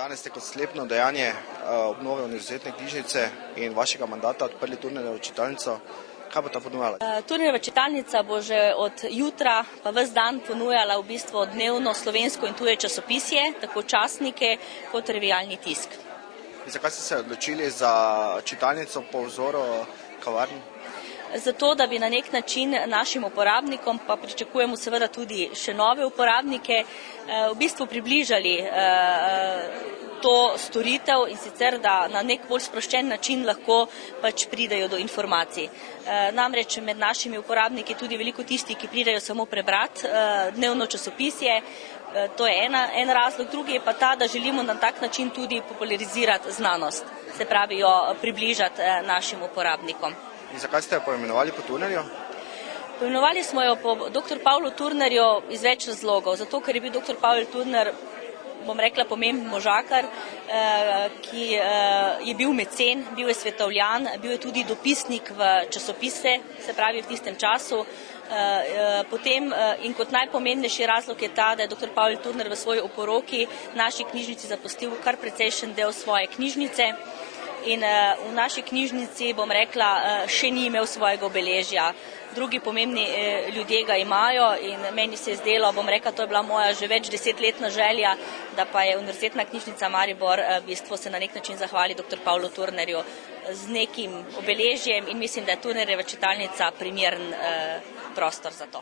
Danes ste kot sklepno dejanje obnove univerzitetne knjižnice in vašega mandata odprli Turnerjevo čitalnico. Kaj bo ta ponujala? Turnerjeva čitalnica bo že od jutra pa ves dan ponujala v bistvu dnevno slovensko in tuje časopisje, tako časnike kot revijalni tisk. In zakaj ste se odločili za čitalnico po vzoru kavarn? Zato, da bi na nek način našim uporabnikom, pa pričakujemo seveda tudi še nove uporabnike, v bistvu približali to storitev in sicer, da na nek bolj sproščen način lahko pač pridejo do informacij. Namreč med našimi uporabniki tudi veliko tisti, ki pridejo samo prebrati dnevno časopisje. To je en razlog, drugi je pa ta, da želimo na tak način tudi popularizirati znanost, se pravi jo približati našim uporabnikom. In zakaj ste jo poimenovali po Turnerju? Poimenovali smo jo po dr. Pavlu Turnerju iz več razlogov. Zato, ker je bil dr. Pavel Turner, bom rekla, pomemben možakar, ki je bil mecen, bil je svetovljan, bil je tudi dopisnik v časopise, se pravi v tistem času. Potem in kot najpomembnejši razlog je ta, da je dr. Pavel Turner v svoji oporoki naši knjižnici zapustil kar precejšen del svoje knjižnice. In v naši knjižnici, bom rekla, še ni imel svojega obeležja. Drugi pomembni ljudje ga imajo in meni se je zdelo, bom rekla, to je bila moja že več desetletna želja, da pa je Univerzitetna knjižnica Maribor v bistvu se na nek način zahvali dr. Pavlu Turnerju z nekim obeležjem in mislim, da je Turnerjeva čitalnica primeren prostor za to.